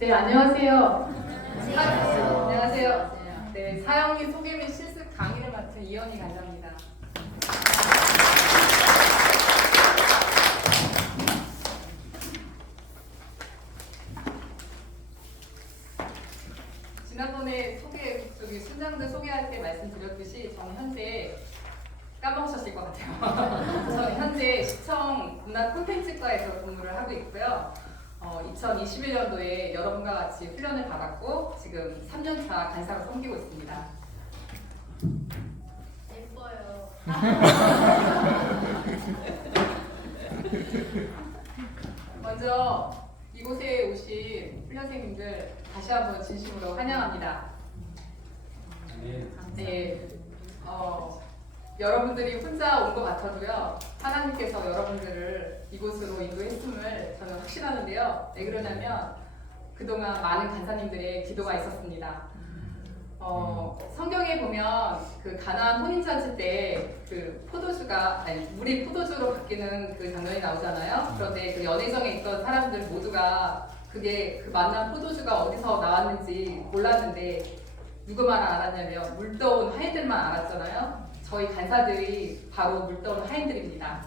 네, 안녕하세요. 안녕하세요. 네, 사형리 소개 및 실습 강의를 맡은 이현희 간사입니다. 지난번에 순장들 소개할 때 말씀드렸듯이 저는 현재 까먹으셨을 것 같아요. 저는 현재 시청 문화 콘텐츠과에서 근무를 하고 있고요. 2021년도에 여러분과 같이 훈련을 받았고 지금 3년차 간사로 섬기고 있습니다. 예뻐요. 먼저 이곳에 오신 훈련생님들 다시 한번 진심으로 환영합니다. 네, 여러분들이 혼자 온 것 같아도요, 하나님께서 여러분들을 이곳으로 인도했음을 저는 확신하는데요. 왜 그러냐면 그동안 많은 간사님들의 기도가 있었습니다. 성경에 보면 그 가나안 혼인잔치 때 그 물이 포도주로 바뀌는 그 장면이 나오잖아요. 그런데 그 연회정에 있던 사람들 모두가 그게 그 만난 포도주가 어디서 나왔는지 몰랐는데 누구만 알았냐면 물떠온 하인들만 알았잖아요. 저희 간사들이 바로 물떠온 하인들입니다.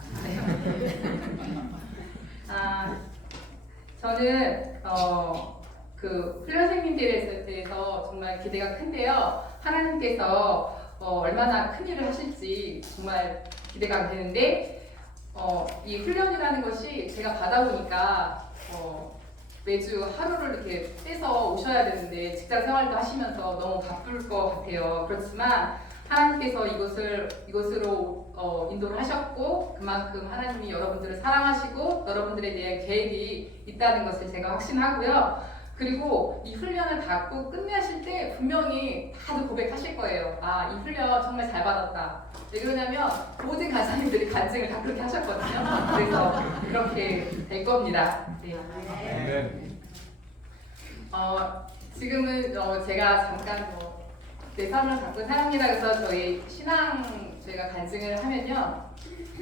저는 그 훈련생님들에 대해서 정말 기대가 큰데요. 하나님께서 얼마나 큰 일을 하실지 정말 기대가 되는데 이 훈련이라는 것이 제가 받아보니까 매주 하루를 이렇게 떼서 오셔야 되는데 직장 생활도 하시면서 너무 바쁠 것 같아요. 그렇지만 하나님께서 이곳으로 인도를 하셨고 그만큼 하나님이 여러분들을 사랑하시고 여러분들에 대한 계획이 있다는 것을 제가 확신하고요. 그리고 이 훈련을 받고 끝내실 때 분명히 다들 고백하실 거예요. 이 훈련 정말 잘 받았다. 왜 그러냐면 모든 간사님들이 간증을 다 그렇게 하셨거든요. 그래서 그렇게 될 겁니다. 네. 지금은 제가 잠깐 내 삶을 바꾼 사람이라 해서 저희 신앙 제가 간증을 하면요.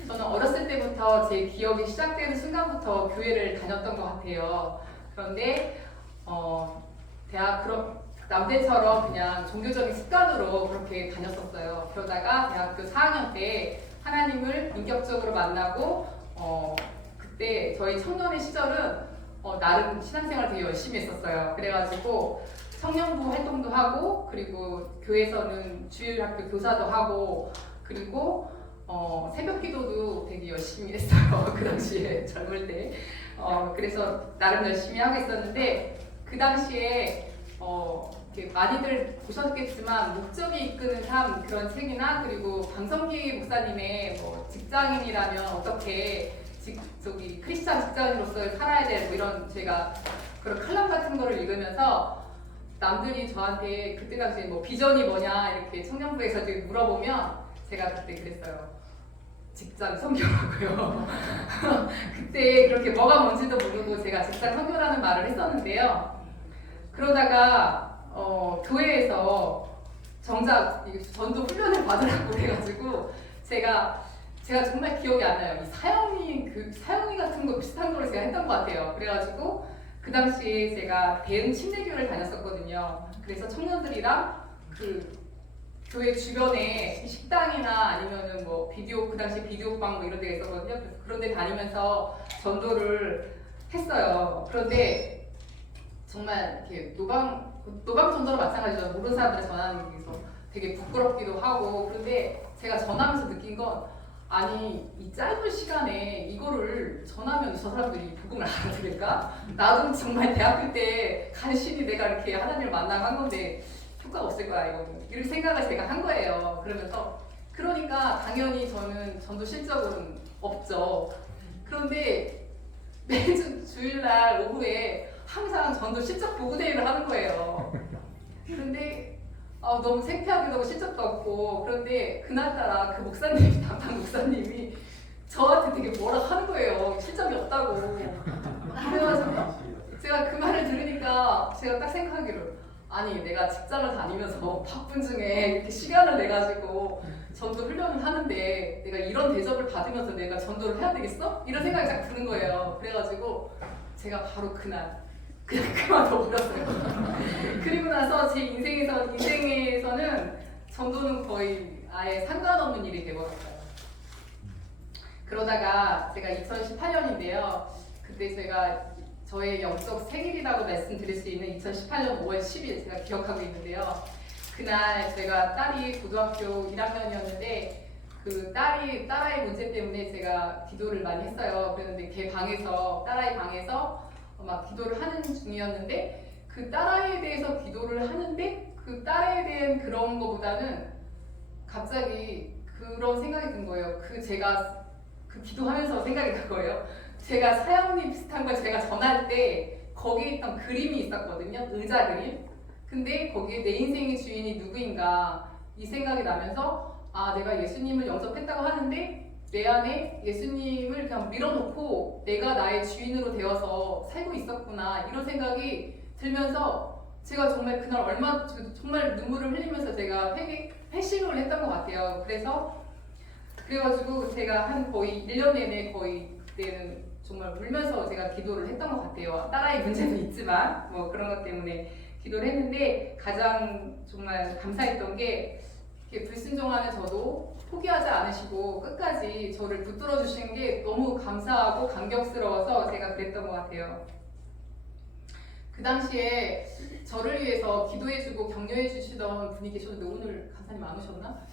저는 어렸을 때부터 제 기억이 시작되는 순간부터 교회를 다녔던 것 같아요. 그런데 남들처럼 그냥 종교적인 습관으로 그렇게 다녔었어요. 그러다가 대학교 4학년 때 하나님을 인격적으로 만나고 그때 저희 청년의 시절은 나름 신앙생활 되게 열심히 했었어요. 그래가지고 청년부 활동도 하고 그리고 교회에서는 주일학교 교사도 하고 그리고 새벽 기도도 되게 열심히 했어요. 그 당시에 젊을 때. 그래서 나름 열심히 하고 있었는데 그 당시에 이렇게 많이들 보셨겠지만 목적이 이끄는 삶 그런 책이나 그리고 강성기 목사님의 직장인이라면 어떻게 크리스찬 직장인으로서 살아야 될 이런 제가 그런 칼럼 같은 거를 읽으면서 남들이 저한테 그때 당시에 비전이 뭐냐 이렇게 청년부에서 물어보면 제가 그때 그랬어요. 직장 선교라고요. 그때 그렇게 뭐가 뭔지도 모르고 제가 직장 선교라는 말을 했었는데요. 그러다가 교회에서 정작 전도 훈련을 받으라고 해가지고 제가 정말 기억이 안 나요. 이 사형리 같은 거 비슷한 거를 제가 했던 것 같아요. 그래가지고 그 당시에 제가 대응 침례교를 다녔었거든요. 그래서 청년들이랑 그 교회 주변에 식당이나 아니면은 그 당시 비디오방 이런 데가 있었거든요. 그래서 그런 데 다니면서 전도를 했어요. 그런데 정말 이렇게 노방 전도로 마찬가지죠. 모르는 사람들 전하는 게 있어서 되게 부끄럽기도 하고 그런데 제가 전하면서 느낀 건 아니 이 짧은 시간에 이거를 전하면 저 사람들이 복음을 알아들을까? 나도 정말 대학교 때 간신히 내가 이렇게 하나님을 만나고 한 건데 효과가 없을 거야 이거는 이런 생각을 제가 한 거예요. 그러니까 당연히 저는 전도 실적은 없죠. 그런데 매주 주일날 오후에 항상 전도 실적 보고 대회를 하는 거예요. 그런데 너무 창피하게 너무 실적도 없고 그런데 그날따라 그 담당 목사님이 저한테 되게 뭐라 하는 거예요. 실적이 없다고. 그래가지고 제가 그 말을 들으니까 제가 딱 생각하기를 아니 내가 직장을 다니면서 바쁜 중에 이렇게 시간을 내가지고 전도 훈련을 하는데 내가 이런 대접을 받으면서 내가 전도를 해야 되겠어? 이런 생각이 딱 드는 거예요. 그래가지고 제가 바로 그날 그냥 그만둬버렸어요. 그리고 나서 제 인생에서는 전도는 거의 아예 상관없는 일이 되버렸어요. 그러다가 제가 2018년인데요. 그때 제가 저의 영적 생일이라고 말씀드릴 수 있는 2018년 5월 10일 제가 기억하고 있는데요. 그날 제가 딸이 고등학교 1학년이었는데 그 딸아이 문제 때문에 제가 기도를 많이 했어요. 그랬는데 걔 방에서 딸아이 방에서 막 기도를 하는 중이었는데 그 딸아이에 대해서 기도를 하는데 그 딸에 대한 그런 거보다는 갑자기 그런 생각이 든 거예요. 제가 그 기도하면서 생각이 난 거예요. 제가 사형리 비슷한 걸 제가 전할 때 거기에 있던 그림이 있었거든요. 의자 그림. 근데 거기에 내 인생의 주인이 누구인가 이 생각이 나면서 아, 내가 예수님을 영접했다고 하는데 내 안에 예수님을 그냥 밀어놓고 내가 나의 주인으로 되어서 살고 있었구나 이런 생각이 들면서 제가 정말 그날 정말 눈물을 흘리면서 제가 회심을 했던 것 같아요. 그래가지고 제가 거의 1년 내내 거의 그때는 정말 울면서 제가 기도를 했던 것 같아요. 딸아이 문제도 있지만 뭐 그런 것 때문에 기도를 했는데 가장 정말 감사했던 게 이렇게 불순종하는 저도 포기하지 않으시고 끝까지 저를 붙들어 주신 게 너무 감사하고 감격스러워서 제가 그랬던 것 같아요. 그 당시에 저를 위해서 기도해주고 격려해주시던 분이 계셨는데 오늘 간사님 안 오셨나?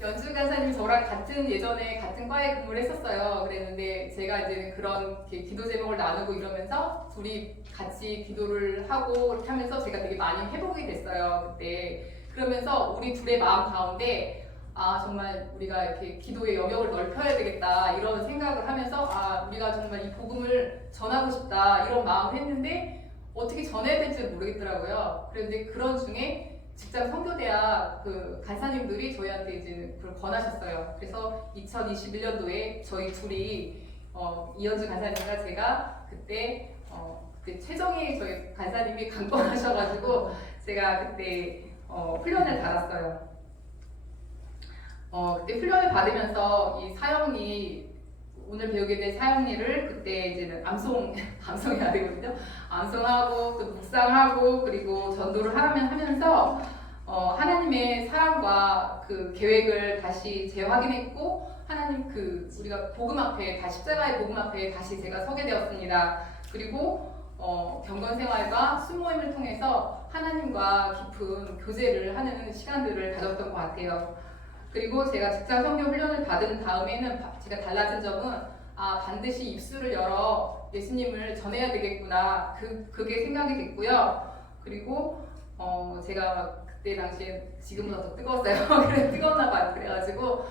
연주 간사님이 저랑 예전에 같은 과에 근무를 했었어요. 그랬는데 제가 이제 그런 기도 제목을 나누고 이러면서 둘이 같이 기도를 하고 이렇게 하면서 제가 되게 많이 회복이 됐어요. 그때. 그러면서 우리 둘의 마음 가운데 정말 우리가 이렇게 기도의 영역을 넓혀야 되겠다 이런 생각을 하면서 우리가 정말 이 복음을 전하고 싶다 이런 마음을 했는데 어떻게 전해야 될지 모르겠더라고요. 그런데 그런 중에 직장 선교대학 그 간사님들이 저희한테 이제 그걸 권하셨어요. 그래서 2021년도에 저희 둘이 이현주 간사님과 제가 그때 최정희 저희 간사님이 강권하셔가지고 제가 그때 훈련을 받았어요. 그때 훈련을 받으면서 이 사형리 오늘 배우게 된 사형리를 그때 이제는 암송해야 되거든요. 암송하고 또 묵상하고 그리고 전도를 하면서 하나님의 사랑과 그 계획을 다시 재확인했고 하나님 우리가 복음 앞에 십자가의 복음 앞에 다시 제가 서게 되었습니다. 그리고 경건 생활과 수모임을 통해서 하나님과 깊은 교제를 하는 시간들을 가졌던 것 같아요. 그리고 제가 직장 선교 훈련을 받은 다음에는 제가 달라진 점은 반드시 입술을 열어 예수님을 전해야 되겠구나 그게 생각이 됐고요. 그리고 제가 그때 당시에 지금보다 더 뜨거웠어요. 그래 뜨거웠나 봐요. 그래가지고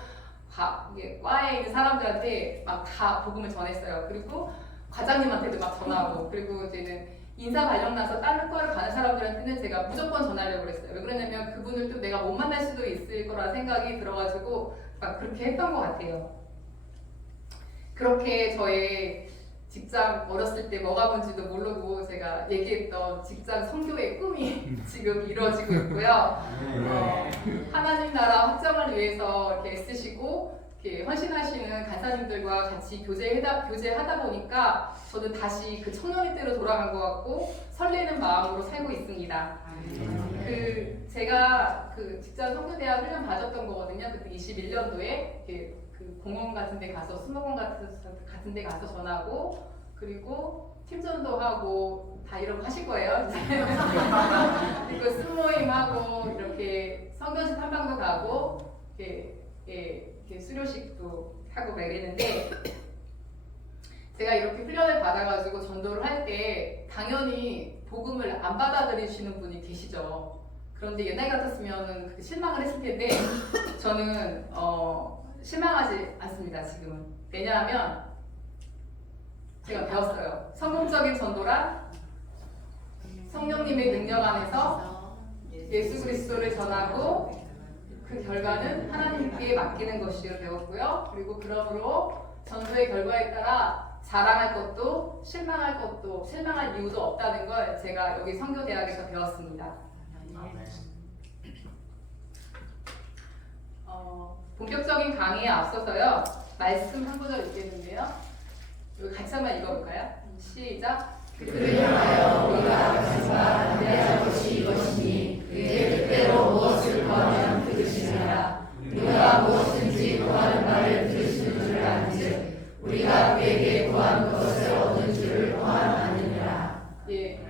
과에 있는 사람들한테 막 다 복음을 전했어요. 그리고 과장님한테도 막 전하고 그리고 이제는 인사 발령 나서 다른 과를 가는 사람들한테는 제가 무조건 전하려고 그랬어요. 왜 그러냐면 그분을 또 내가 못 만날 수도 있을 거라 생각이 들어가지고 막 그렇게 했던 것 같아요. 그렇게 저의 직장 어렸을 때 뭐가 뭔지도 모르고 제가 얘기했던 직장 선교의 꿈이 지금 이루어지고 있고요. 하나님 나라 확장을 위해서 이렇게 애쓰시고 이렇게 헌신하시는 간사님들과 같이 교제하다 보니까 저는 다시 그 청년의 때로 돌아간 것 같고 설레는 마음으로 살고 있습니다. 제가 직장 선교대학 훈련 받았던 거거든요. 그때 21년도에 그 공원 같은 데 가서 수목원 같은 데 가서 전하고 그리고 팀전도 하고 다 이런 거 하실 거예요. 그리고 수모임하고 이렇게 성견식 탐방도 가고 이렇게 수료식도 하고 막 이랬는데 제가 이렇게 훈련을 받아가지고 전도를 할 때 당연히 복음을 안 받아들이시는 분이 계시죠. 그런데 옛날 같았으면 실망을 했을 텐데 저는 실망하지 않습니다. 지금은. 왜냐하면 제가 배웠어요. 성공적인 전도란 성령님의 능력 안에서 예수 그리스도를 전하고 그 결과는 하나님께 맡기는 것이라 배웠고요. 그리고 그러므로 전도의 결과에 따라 자랑할 것도 실망할 이유도 없다는 걸 제가 여기 선교대학에서 배웠습니다. 본격적인 강의에 앞서서요. 말씀 한 구절 읽겠는데요. 여기 같이 한번 읽어볼까요? 시작. 그러하여 우리가 가지마 담대한 것이 이것이니 그의 뜻대로 무엇을 구하면 그것이니라. 우리가 무엇든지 구하는 바를 들으시는 줄 알은즉 우리가 그에게 구한 것을 얻은 줄을 또한 아느니라. 예.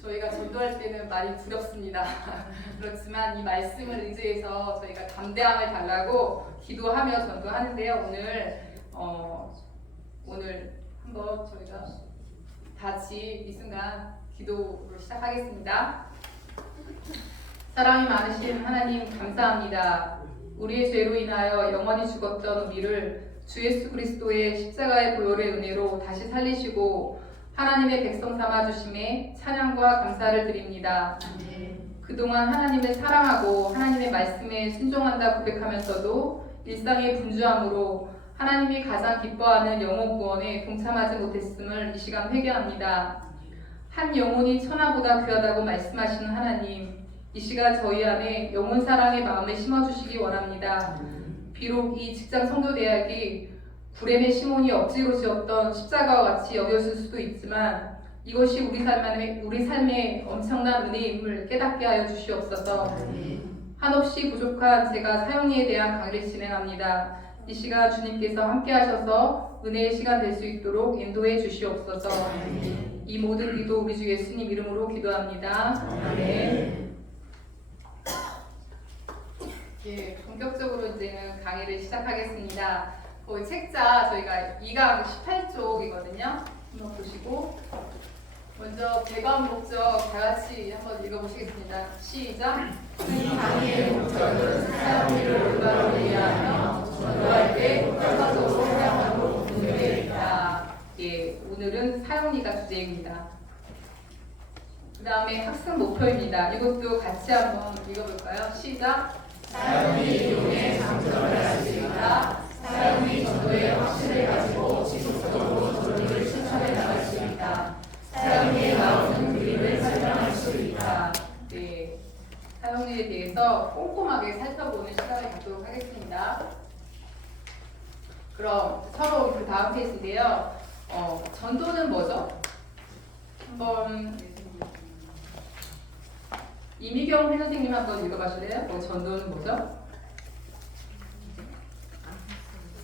저희가 전도할 때는 많이 두렵습니다. 그렇지만 이 말씀을 의지해서 저희가 담대함을 달라고 기도하며 전도하는데요. 오늘 한번 저희가 같이 이 순간 기도로 시작하겠습니다. 사랑이 많으신 하나님 감사합니다. 우리의 죄로 인하여 영원히 죽었던 우리를 주 예수 그리스도의 십자가의 보혈의 은혜로 다시 살리시고 하나님의 백성 삼아 주심에 찬양과 감사를 드립니다. 그동안 하나님을 사랑하고 하나님의 말씀에 순종한다 고백하면서도 일상의 분주함으로 하나님이 가장 기뻐하는 영혼 구원에 동참하지 못했음을 이 시간 회개합니다. 한 영혼이 천하보다 귀하다고 말씀하시는 하나님, 이 시간 저희 안에 영혼 사랑의 마음을 심어주시기 원합니다. 비록 이 직장 성교대학이 구레네 시몬이 억지로 지었던 십자가와 같이 여겼을 수도 있지만 이것이 우리 삶의 엄청난 은혜임을 깨닫게 하여 주시옵소서. 한없이 부족한 제가 사용리에 대한 강의를 진행합니다. 이 시간 주님께서 함께 하셔서 은혜의 시간 될 수 있도록 인도해 주시옵소서. 이 모든 기도 우리 주 예수님 이름으로 기도합니다. 아멘. 예, 본격적으로 이제는 강의를 시작하겠습니다. 책자 저희가 2강 18쪽이거든요. 한번 보시고 먼저 배관 목적 다 같이 한번 읽어보시겠습니다. 시작. 이 강의의 목적은 사용리를 올바로 이해하며 전도할 때 효과적으로 사용하도록 공유되어 있다. 예, 오늘은 사용리가 주제입니다. 그 다음에 학습 목표입니다. 이것도 같이 한번 읽어볼까요? 시작. 사용리 이용의 장점을 알 수 있다. 사용리 전도의 확신을 가지고 지속적으로 전도를 실천해 나갈 수 있다. 사용리에 나오는 그림을 설명할 수 있다. 네, 사용리에 대해서 꼼꼼하게 살펴보는 시간을 갖도록 하겠습니다. 그럼 서로 그 다음 페이지인데요. 전도는 뭐죠? 한번 이미경 회장님 한번 읽어보실래요? 전도는 뭐죠?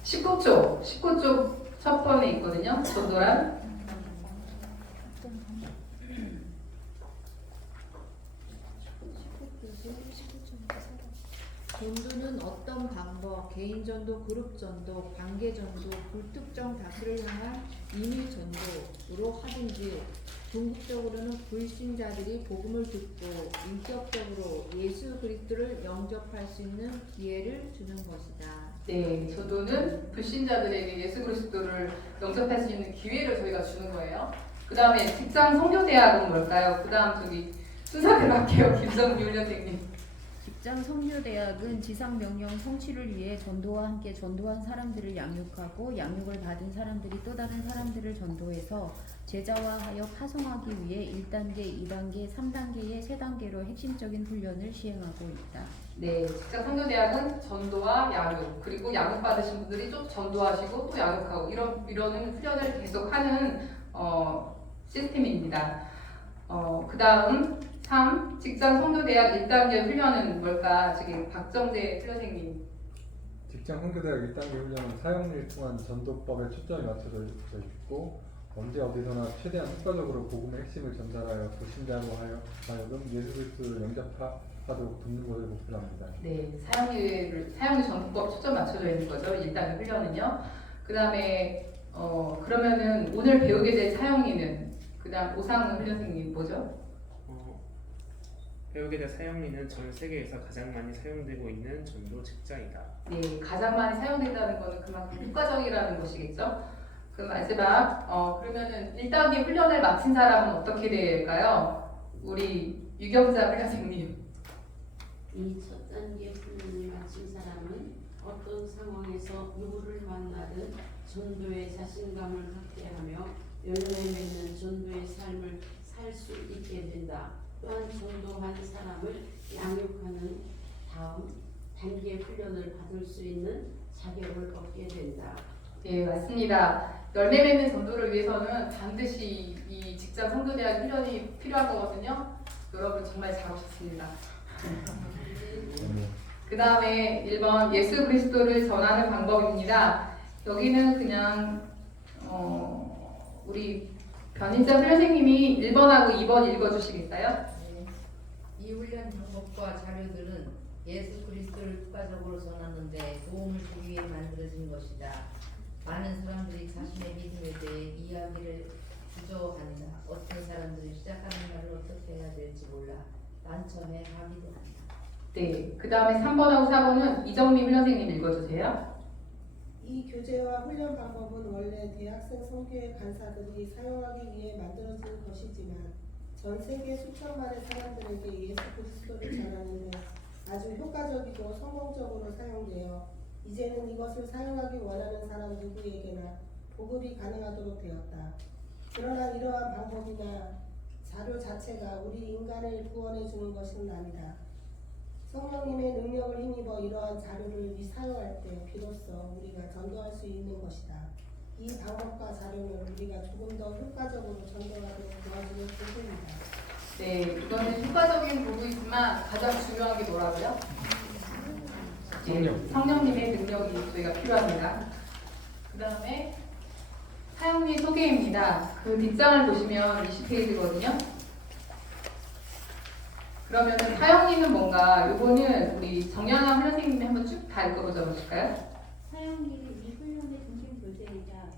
19쪽 첫 번에 있거든요. 전도란 전도는 어떤 방법, 개인 전도, 그룹 전도, 관계 전도, 불특정 다수를 향한 임의 전도로 하든지 궁극적으로는 불신자들이 복음을 듣고 인격적으로 예수 그리스도를 영접할 수 있는 기회를 주는 것이다. 네, 전도는 불신자들에게 예수 그리스도를 영접할 수 있는 기회를 저희가 주는 거예요. 그 다음에 직장 성교대학은 뭘까요? 그 다음 저기 순서대로 할게요. 김성규 훈련생님. 직장 성교대학은 지상 명령 성취를 위해 전도와 함께 전도한 사람들을 양육하고 양육을 받은 사람들이 또 다른 사람들을 전도해서 제자화하여 파송하기 위해 1단계, 2단계, 3단계의 3단계로 핵심적인 훈련을 시행하고 있다. 네, 직장 성교대학은 전도와 양육, 그리고 양육 받으신 분들이 또 전도하시고 또 양육하고 이러는 훈련을 계속하는 시스템입니다. 그 다음 3. 직장 성교대학 1단계 훈련은 뭘까? 지금 박정재 훈련생님. 직장 성교대학 1단계 훈련은 사용리를 통한 전도법에 초점이 맞춰져 있고 언제 어디서나 최대한 효과적으로 복음의 핵심을 전달하여 불신자로 하여금 예수 그리스도를 영접하도록 돕는 것을 목표로 합니다. 네, 사용리 전도법 초점 맞춰져 있는 거죠. 1단계 훈련은요. 그 다음에 그러면은 오늘 배우게 될 사용리는 그 다음 오상훈 훈련생님 뭐죠? 배우게 될 사용리는 전 세계에서 가장 많이 사용되고 있는 전도 책자이다. 네, 가장 많이 사용된다는 것은 그만큼 효과적이라는 것이겠죠. 그 마지막 그러면은 1단계 훈련을 마친 사람은 어떻게 될까요? 우리 유경자 훈련생님. 이 첫 단계 훈련을 마친 사람은 어떤 상황에서 누구를 만나든 전도의 자신감을 갖게 하며 열매 맺는 전도의 삶을 살 수 있게 된다. 또한 전도한 사람을 양육하는 다음 단계 훈련을 받을 수 있는 자격을 얻게 된다. 네, 맞습니다. 열매 맺는 전도를 위해서는 반드시 이 직장 선교대학 훈련이 필요한 거거든요. 여러분 정말 잘 오셨습니다. 그 다음에 1번 예수 그리스도를 전하는 방법입니다. 여기는 그냥 우리 변인자 훈련생님이 1번하고 2번 읽어주시겠어요? 이 훈련 방법과 자료들은 예수 그리스도를 국가적으로 전하는데 도움을 주기 위해 만들어진 것이다. 많은 사람들이 자신의 믿음에 대해 이야기를 주저합니다. 어떤 사람들이 시작하는 말을 어떻게 해야 될지 몰라 난처해 하기도 합니다. 네. 그 다음에 3번하고 4번은 이정미 훈련생님 읽어주세요. 이 교재와 훈련 방법은 원래 대학생 선교회 간사들이 사용하기 위해 만들어진 것이지만 전 세계 수천만의 사람들에게 예수 그리스도를 전하는데 아주 효과적이고 성공적으로 사용되어 이제는 이것을 사용하기 원하는 사람 누구에게나 보급이 가능하도록 되었다. 그러나 이러한 방법이나 자료 자체가 우리 인간을 구원해 주는 것은 아니다. 성령님의 능력을 힘입어 이러한 자료를 사용할 때 비로소 우리가 전도할 수 있는 것이다. 이 방법과 자료는 우리가 조금 더 효과적으로 전도하도록 도와주는 도구입니다. 네, 이거는 효과적인 도구이지만 가장 중요한 게 뭐라고요? 성령. 성령님의 능력이 저희가 필요합니다. 그 다음에 사용리 소개입니다. 그 뒷장을 보시면 20페이지거든요. 그러면은 사용리는 뭔가, 요거는 우리 정연아 훈련생님이 한번 쭉 다 읽어보자 보실까요? 사형리는 이 훈련의 중심 교재이자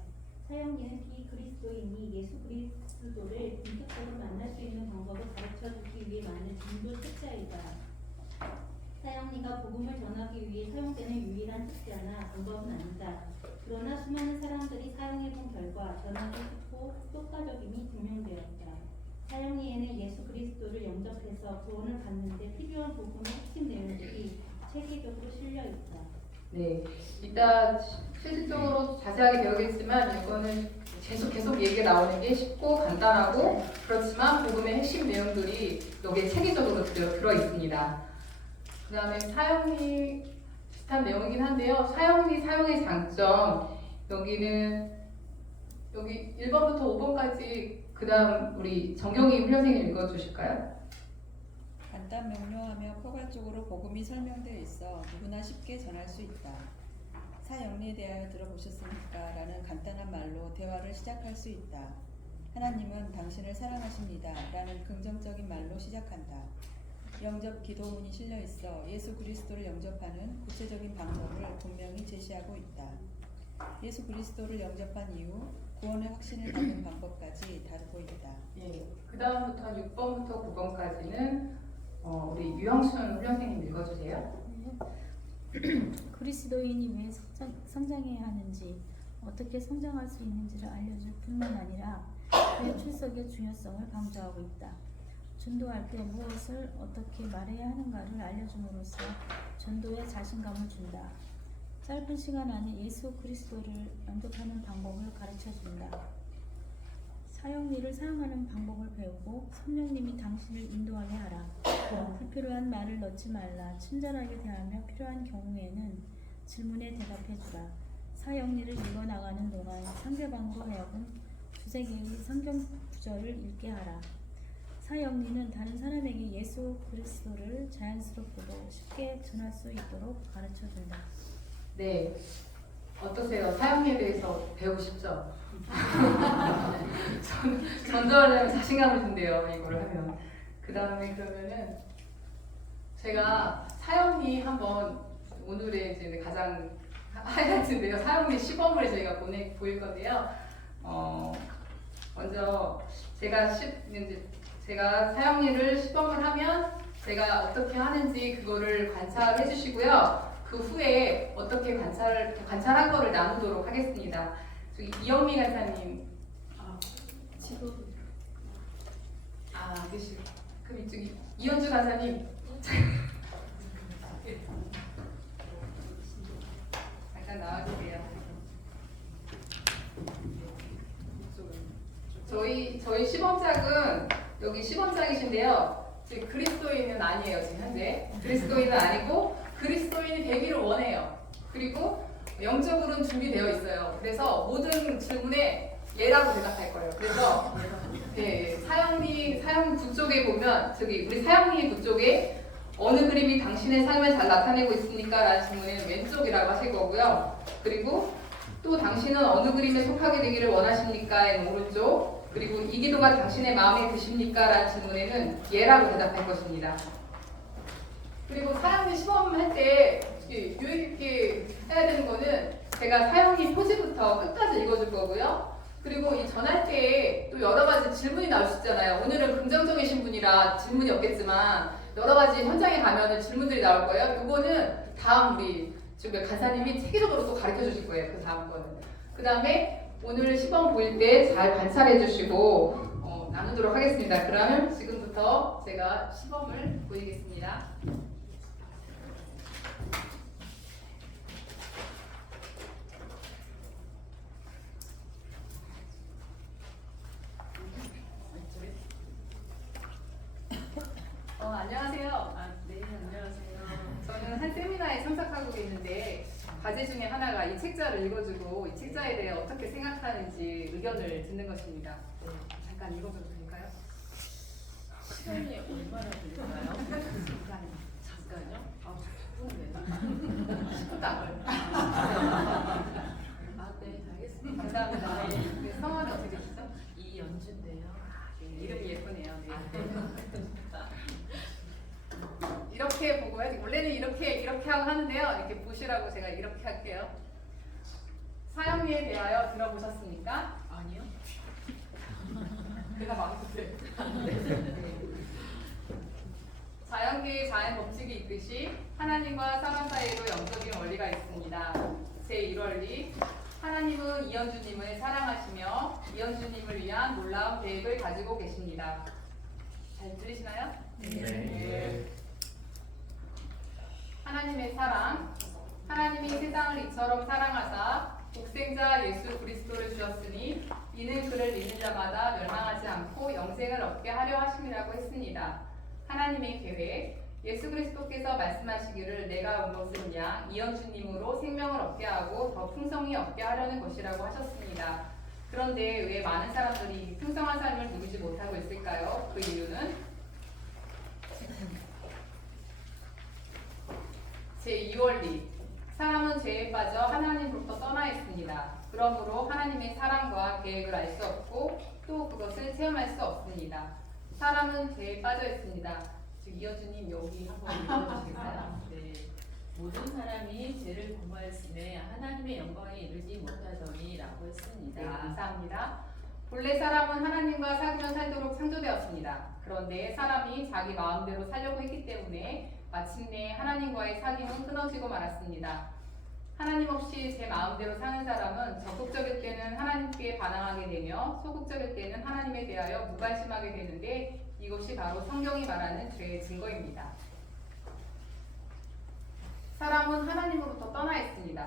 사형리는 비그리스도인이 예수 그리스도를 본격적으로 만날 수 있는 방법을 가르쳐주기 위해 만든 전도 책자이다. 사형리가 복음을 전하기 위해 사용되는 유일한 책자나 방법은 아니다. 그러나 수많은 사람들이 사용해본 결과 전하기 쉽고 효과적임이 증명되었다. 사형리에는 예수 그리스도를 영접해서 구원을 받는데 필요한 복음의 핵심 내용들이 체계적으로 실려 있다. 네, 이따 실질적으로 자세하게 배우겠지만 이거는 계속 얘기가 나오는 게 쉽고 간단하고 그렇지만 복음의 핵심 내용들이 여기에 체계적으로 들어 있습니다. 그 다음에 사용리 비슷한 내용이긴 한데요. 사용리 사용의 장점, 여기는 여기 1번부터 5번까지 그 다음 우리 정경희 훈련생님 읽어주실까요? 간단 명료하며 포괄적으로 복음이 설명되어 있어 누구나 쉽게 전할 수 있다. 사형리에 대하여 들어보셨습니까? 라는 간단한 말로 대화를 시작할 수 있다. 하나님은 당신을 사랑하십니다. 라는 긍정적인 말로 시작한다. 영접 기도문이 실려 있어 예수 그리스도를 영접하는 구체적인 방법을 분명히 제시하고 있다. 예수 그리스도를 영접한 이후 구원의 확신을 받는 방법까지 다루고 있다. 예, 그 다음부터 6번부터 9번까지는 우리 유영순 훈련생님 읽어주세요. 그리스도인이 왜 성장해야 하는지, 어떻게 성장할 수 있는지를 알려줄 뿐만 아니라 그의 출석의 중요성을 강조하고 있다. 전도할 때 무엇을 어떻게 말해야 하는가를 알려줌으로써 전도에 자신감을 준다. 짧은 시간 안에 예수 그리스도를 영접하는 방법을 가르쳐준다. 사형리를 사용하는 방법을 배우고 성령님이 당신을 인도하게 하라. 불필요한 말을 넣지 말라. 친절하게 대하며 필요한 경우에는 질문에 대답해주라. 사형리를 읽어나가는 동안 상대방으로 하여금 두세 개의 성경 구절을 읽게 하라. 사형리는 다른 사람에게 예수 그리스도를 자연스럽고도 쉽게 전할 수 있도록 가르쳐준다. 네, 어떠세요? 사형리에 대해서 배우고 싶죠? 전도하려면 자신감을 준대요, 이거를 하면. 그 다음에 그러면은 제가 사형리 한번 오늘의 이제 가장 하이라이트인데요. 사형리 시범을 저희가 보일 건데요. 먼저 제가 사형리를 시범을 하면 제가 어떻게 하는지 그거를 관찰해 주시고요. 그 후에 어떻게 관찰한 거를 나누도록 하겠습니다. 저기 이영미 간사님, 계시. 그럼 이쪽이 이현주 간사님, 잠깐 나와주세요. 저희 시범작은 여기 시범작이신데요. 지금 그리스도인은 아니에요. 지금 현재 그리스도인은 아니고 그리스도인이 되기를 원해요. 그리고 영적으로는 준비되어 있어요. 그래서 모든 질문에 예라고 대답할 거예요. 그래서 네, 사형리 북쪽에 보면 저기 우리 사형리 북쪽에 어느 그림이 당신의 삶을 잘 나타내고 있습니까? 라는 질문에는 왼쪽이라고 하실 거고요. 그리고 또 당신은 어느 그림에 속하게 되기를 원하십니까?는 오른쪽. 그리고 이 기도가 당신의 마음에 드십니까? 라는 질문에는 예라고 대답할 것입니다. 그리고 사형리 시험할 때 유의 깊게 해야 되는 거는 제가 사형리 표지부터 끝까지 읽어줄 거고요. 그리고 이 전할 때 또 여러 가지 질문이 나올 수 있잖아요. 오늘은 긍정적이신 분이라 질문이 없겠지만 여러 가지 현장에 가면은 질문들이 나올 거예요. 이거는 다음 우리 지금 간사님이 체계적으로 또 가르쳐 주실 거예요. 그 다음 거는. 그 다음에 오늘 시범 보일 때 잘 관찰해 주시고 나누도록 하겠습니다. 그러면 지금부터 제가 시범을 보이겠습니다. 안녕하세요. 네, 안녕하세요. 저는 한 세미나에 참석하고 있는데 과제 중에 하나가 이 책자를 읽어주고 이 책자에 대해 어떻게 생각하는지 의견을 듣는 것입니다. 네, 잠깐 읽어줘도 될까요? 시간이 얼마나 걸릴까요? 잠깐요? 아, 10분은 10분도 안 걸려요. 아, 네, 알겠습니다. 감사합니다. 네, 성함이 어떻게 되시죠? 이연주인데요. 네, 이름이 예쁘네요. 네. 아, 네. 이렇게 보고요. 원래는 이렇게 하고 하는데요. 이렇게 보시라고 제가 이렇게 할게요. 사형리에 대하여 들어보셨습니까? 아니요. 내가 마음속에. 자연계의 자연 법칙이 있듯이 하나님과 사람 사이에도 영적인 원리가 있습니다. 제1원리. 하나님은 이현주님을 사랑하시며 이현주님을 위한 놀라운 계획을 가지고 계십니다. 잘 들리시나요? 네. 하나님의 사랑. 하나님이 세상을 이처럼 사랑하사 독생자 예수 그리스도를 주셨으니 이는 그를 믿는 자마다 멸망하지 않고 영생을 얻게 하려 하심이라고 했습니다. 하나님의 계획. 예수 그리스도께서 말씀하시기를 내가 온 것은 양 이현주님으로 생명을 얻게 하고 더 풍성히 얻게 하려는 것이라고 하셨습니다. 그런데 왜 많은 사람들이 풍성한 삶을 누리지 못하고 있을까요? 그 이유는 제2원리. 사람은 죄에 빠져 하나님으로부터 떠나 있습니다. 그러므로 하나님의 사랑과 계획을 알 수 없고 또 그것을 체험할 수 없습니다. 사람은 죄에 빠져 있습니다. 지금 이현주님 여기 한번 읽어주시겠어요? 네. 모든 사람이 죄를 공부하였음에 하나님의 영광에 이르지 못하더니라고 했습니다. 네, 감사합니다. 본래 사람은 하나님과 사귀며 살도록 창조되었습니다. 그런데 사람이 자기 마음대로 살려고 했기 때문에 마침내 하나님과의 사귐은 끊어지고 말았습니다. 하나님 없이 제 마음대로 사는 사람은 적극적일 때는 하나님께 반항하게 되며 소극적일 때는 하나님에 대하여 무관심하게 되는데 이것이 바로 성경이 말하는 죄의 증거입니다. 사람은 하나님으로부터 떠나 있습니다.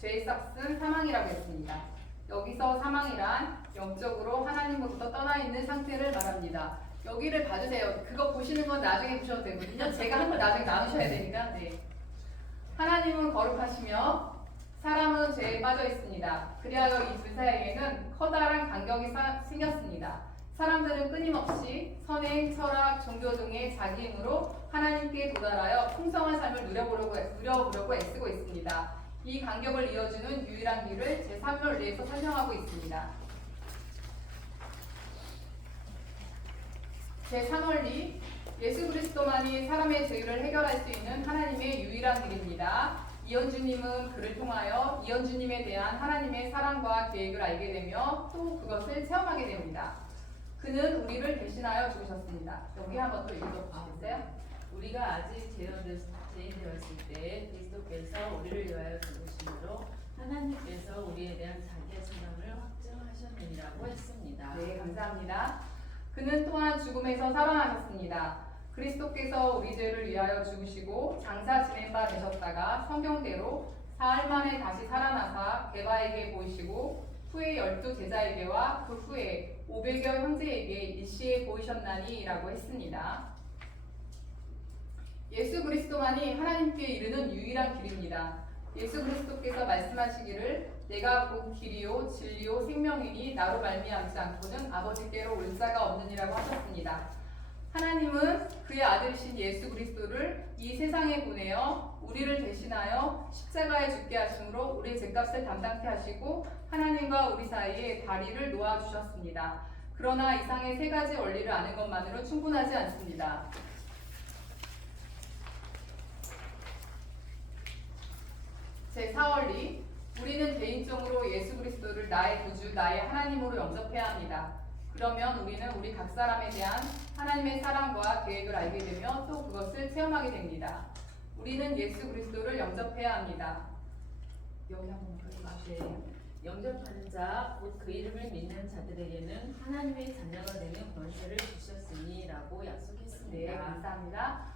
죄의 싹은 사망이라고 했습니다. 여기서 사망이란 영적으로 하나님으로부터 떠나 있는 상태를 말합니다. 여기를 봐주세요. 그거 보시는 건 나중에 보셔도 되거든요. 제가 한 번 나중에 나누셔야 되니까. 네. 하나님은 거룩하시며 사람은 죄에 빠져 있습니다. 그리하여 이 둘 사이에는 커다란 간격이 생겼습니다. 사람들은 끊임없이 선행, 철학, 종교 등의 자기 힘으로 하나님께 도달하여 풍성한 삶을 누려보려고 애쓰고 있습니다. 이 간격을 이어주는 유일한 길을 제3원리에서 설명하고 있습니다. 제3원리. 예수 그리스도만이 사람의 죄를 해결할 수 있는 하나님의 유일한 길입니다. 이현주님은 그를 통하여 이현주님에 대한 하나님의 사랑과 계획을 알게 되며 또 그것을 체험하게 됩니다. 그는 우리를 대신하여 죽으셨습니다. 여기 한번 또 읽어보시겠어요? 우리가 아직 죄인되었을 때 그리스도께서 우리를 위하여 죽으심으로 하나님께서 우리에 대한 자기의 사랑을 확증하셨느니라고 했습니다. 네, 감사합니다. 그는 또한 죽음에서 살아나셨습니다. 그리스도께서 우리 죄를 위하여 죽으시고 장사 지낸 바 되셨다가 성경대로 사흘 만에 다시 살아나사 게바에게 보이시고 후에 12제자에게와 그 후에 500여 형제에게 일시에 보이셨나니 라고 했습니다. 예수 그리스도만이 하나님께 이르는 유일한 길입니다. 예수 그리스도께서 말씀하시기를 내가 곧 길이요 진리요 생명이니 나로 말미암지 않고는 아버지께로 올 자가 없느니라고 하셨습니다. 하나님은 그의 아들이신 예수 그리스도를 이 세상에 보내어 우리를 대신하여 십자가에 죽게 하심으로 우리의 죄값을 담당케 하시고 하나님과 우리 사이에 다리를 놓아주셨습니다. 그러나 이상의 세 가지 원리를 아는 것만으로 충분하지 않습니다. 제4원리, 우리는 개인적으로 예수 그리스도를 나의 구주, 나의 하나님으로 영접해야 합니다. 그러면 우리는 우리 각 사람에 대한 하나님의 사랑과 계획을 알게 되며 또 그것을 체험하게 됩니다. 우리는 예수 그리스도를 영접해야 합니다. 여기 한번 보여주세요. 영접하는 자, 곧 그 이름을 믿는 자들에게는 하나님의 자녀가 되는 권세를 주셨으니라고 네, 약속했습니다. 감사합니다.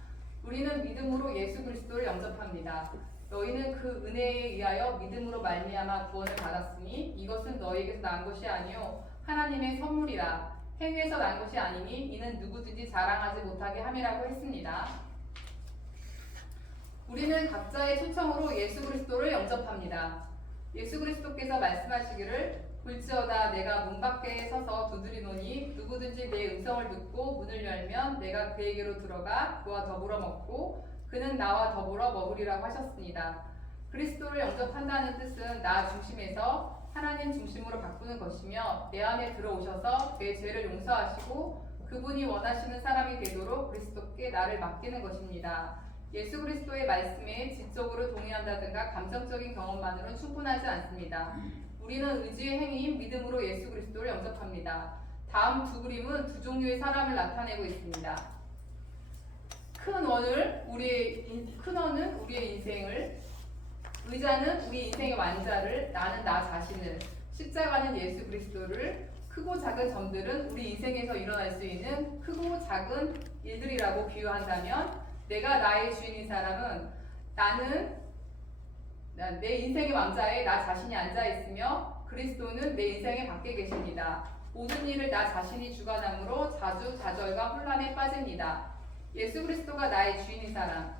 우리는 믿음으로 예수 그리스도를 영접합니다. 너희는 그 은혜에 의하여 믿음으로 말미암아 구원을 받았으니 이것은 너희에게서 난 것이 아니요 하나님의 선물이라. 행위에서 난 것이 아니니 이는 누구든지 자랑하지 못하게 함이라고 했습니다. 우리는 각자의 초청으로 예수 그리스도를 영접합니다. 예수 그리스도께서 말씀하시기를 볼지어다 내가 문 밖에 서서 두드리노니 누구든지 내 음성을 듣고 문을 열면 내가 그에게로 들어가 그와 더불어 먹고 그는 나와 더불어 먹으리라고 하셨습니다. 그리스도를 영접한다는 뜻은 나 중심에서 하나님 중심으로 바꾸는 것이며 내 안에 들어오셔서 내 죄를 용서하시고 그분이 원하시는 사람이 되도록 그리스도께 나를 맡기는 것입니다. 예수 그리스도의 말씀에 지적으로 동의한다든가 감정적인 경험만으로는 충분하지 않습니다. 우리는 의지의 행위인 믿음으로 예수 그리스도를 영접합니다. 다음 두 그림은 두 종류의 사람을 나타내고 있습니다. 큰 원은 우리의 인생을, 의자는 우리 인생의 완자를, 나는 나 자신을, 십자가는 예수 그리스도를, 크고 작은 점들은 우리 인생에서 일어날 수 있는 크고 작은 일들이라고 비유한다면 내가 나의 주인인 사람은 나는 내 인생의 왕자에 나 자신이 앉아있으며 그리스도는 내 인생의 밖에 계십니다. 모든 일을 나 자신이 주관함으로 자주 좌절과 혼란에 빠집니다. 예수 그리스도가 나의 주인인 사람,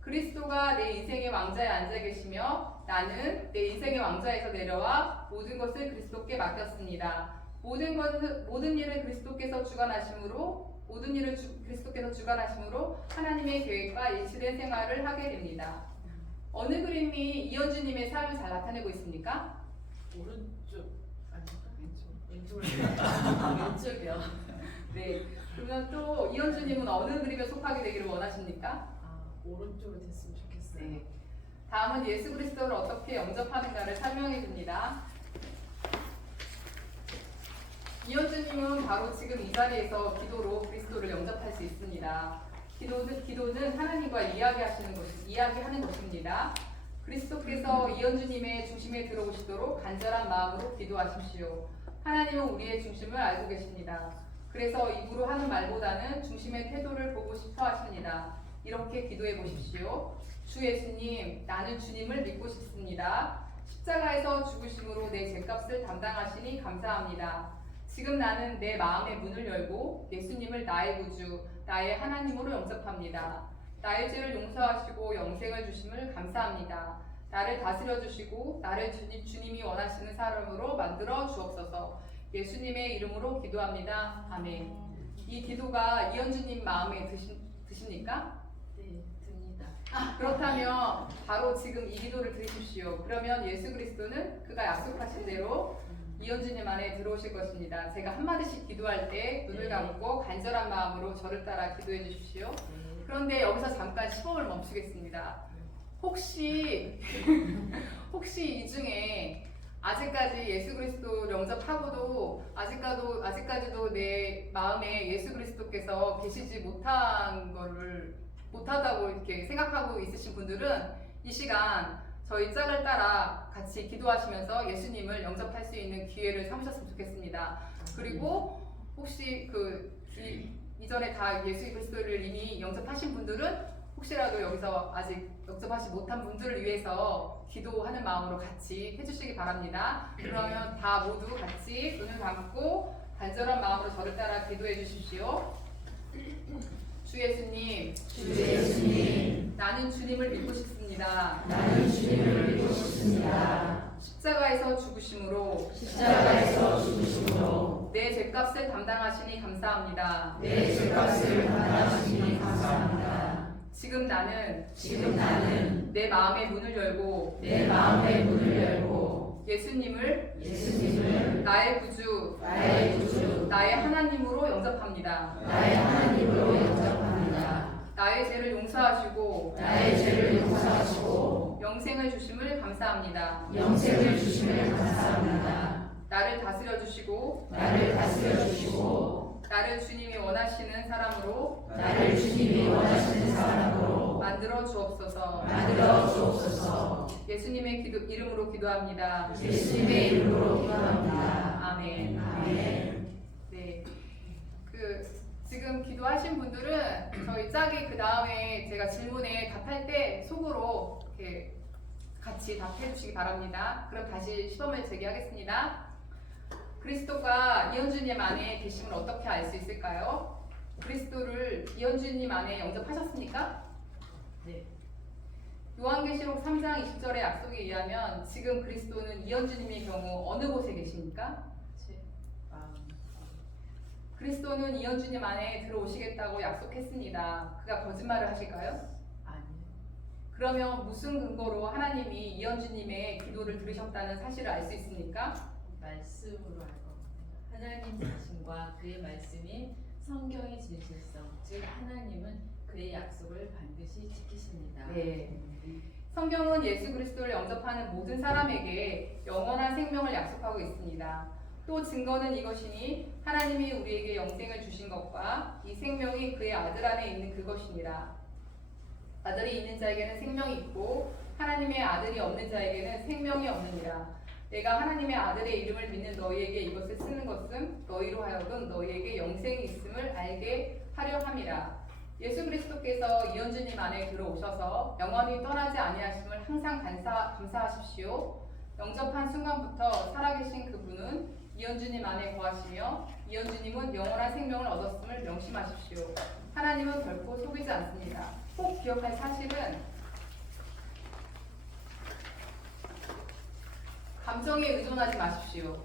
그리스도가 내 인생의 왕자에 앉아 계시며 나는 내 인생의 왕자에서 내려와 모든 것을 그리스도께 맡겼습니다. 모든 일을 그리스도께서 주관하심으로 하나님의 계획과 일치된 생활을 하게 됩니다. 어느 그림이 이현주님의 삶을 잘 나타내고 있습니까? 오른쪽 아닌가? 왼쪽 왼쪽이요. 네. 그러면 또 이현주님은 어느 그림에 속하게 되기를 원하십니까? 아, 오른쪽으로 됐으면 좋겠어요. 네. 다음은 예수 그리스도를 어떻게 영접하는가를 설명해 줍니다. 이현주님은 바로 지금 이 자리에서 기도로 그리스도를 영접할 수 있습니다. 기도는 하나님과 이야기하는 것입니다. 그리스도께서 이현주님의 중심에 들어오시도록 간절한 마음으로 기도하십시오. 하나님은 우리의 중심을 알고 계십니다. 그래서 입으로 하는 말보다는 중심의 태도를 보고 싶어 하십니다. 이렇게 기도해 보십시오. 주 예수님, 나는 주님을 믿고 싶습니다. 십자가에서 죽으심으로 내 죄값을 담당하시니 감사합니다. 지금 나는 내 마음의 문을 열고 예수님을 나의 구주, 나의 하나님으로 영접합니다. 나의 죄를 용서하시고 영생을 주심을 감사합니다. 나를 다스려 주시고 나를 주님이 원하시는 사람으로 만들어 주옵소서. 예수님의 이름으로 기도합니다. 아멘. 이 기도가 이현주님 마음에 드십니까? 네, 듭니다. 그렇다면 바로 지금 이 기도를 드리십시오. 그러면 예수 그리스도는 그가 약속하신 대로 이현주님 안에 들어오실 것입니다. 제가 한마디씩 기도할 때 눈을 감고 간절한 마음으로 저를 따라 기도해 주십시오. 그런데 여기서 잠깐 시범을 멈추겠습니다. 혹시 이 중에 아직까지 예수 그리스도 영접하고도 아직까지도 내 마음에 예수 그리스도께서 계시지 못하다고 이렇게 생각하고 있으신 분들은 이 시간 저희 짝을 따라 같이 기도하시면서 예수님을 영접할 수 있는 기회를 삼으셨으면 좋겠습니다. 그리고 혹시 이전에 다 예수 그리스도를 이미 영접하신 분들은 혹시라도 여기서 아직 영접하지 못한 분들을 위해서 기도하는 마음으로 같이 해주시기 바랍니다. 그러면 다 모두 같이 눈을 감고 간절한 마음으로 저를 따라 기도해 주십시오. 주 예수님, 나는 주님을 믿고 싶습니다. 나는 주님을 믿고 싶습니다. 십자가에서 죽으심으로 십자가에서 죽으심으로 내 죄값을 담당하시니 감사합니다. 내 죄값을 감당하시니 감사합니다. 지금 나는 내 마음의 문을 열고 내 마음의 문을 열고 예수님을 나의 하나님으로 영접합니다. 나의 하나님으로 영접합니다. 나의 죄를 용서하시고 영생을 주심을 감사합니다. 나를 다스려 주시고 나를 주님이 원하시는 사람으로 만들어 주옵소서. 예수님의 이름으로 기도합니다. 아멘. 네. 지금 기도하신 분들은 저희 짝이 그 다음에 제가 질문에 답할 때 속으로 이렇게 같이 답해 주시기 바랍니다. 그럼 다시 시범을 제기하겠습니다. 그리스도가 이현주님 안에 계심을 어떻게 알 수 있을까요? 그리스도를 이현주님 안에 영접하셨습니까? 네. 요한계시록 3장 20절의 약속에 의하면 지금 그리스도는 이현주님의 경우 어느 곳에 계십니까? 그리스도는 이현주님 안에 들어오시겠다고 약속했습니다. 그가 거짓말을 하실까요? 아니요. 그러면 무슨 근거로 하나님이 이현주님의 기도를 들으셨다는 사실을 알 수 있습니까? 말씀으로 알 겁니다. 하나님 자신과 그의 말씀이 성경의 진실성, 즉 하나님은 그의 약속을 반드시 지키십니다. 네. 성경은 예수 그리스도를 영접하는 모든 사람에게 영원한 생명을 약속하고 있습니다. 또 증거는 이것이니 하나님이 우리에게 영생을 주신 것과 이 생명이 그의 아들 안에 있는 그것이니라. 아들이 있는 자에게는 생명이 있고 하나님의 아들이 없는 자에게는 생명이 없느니라. 내가 하나님의 아들의 이름을 믿는 너희에게 이것을 쓰는 것은 너희로 하여금 너희에게 영생이 있음을 알게 하려 함이라. 예수 그리스도께서 이현주님 안에 들어오셔서 영원히 떠나지 아니하심을 항상 감사하십시오. 영접한 순간부터 살아계신 그분은 이현주님 안에 거하시며 이현주님은 영원한 생명을 얻었음을 명심하십시오. 하나님은 결코 속이지 않습니다. 꼭 기억할 사실은 감정에 의존하지 마십시오.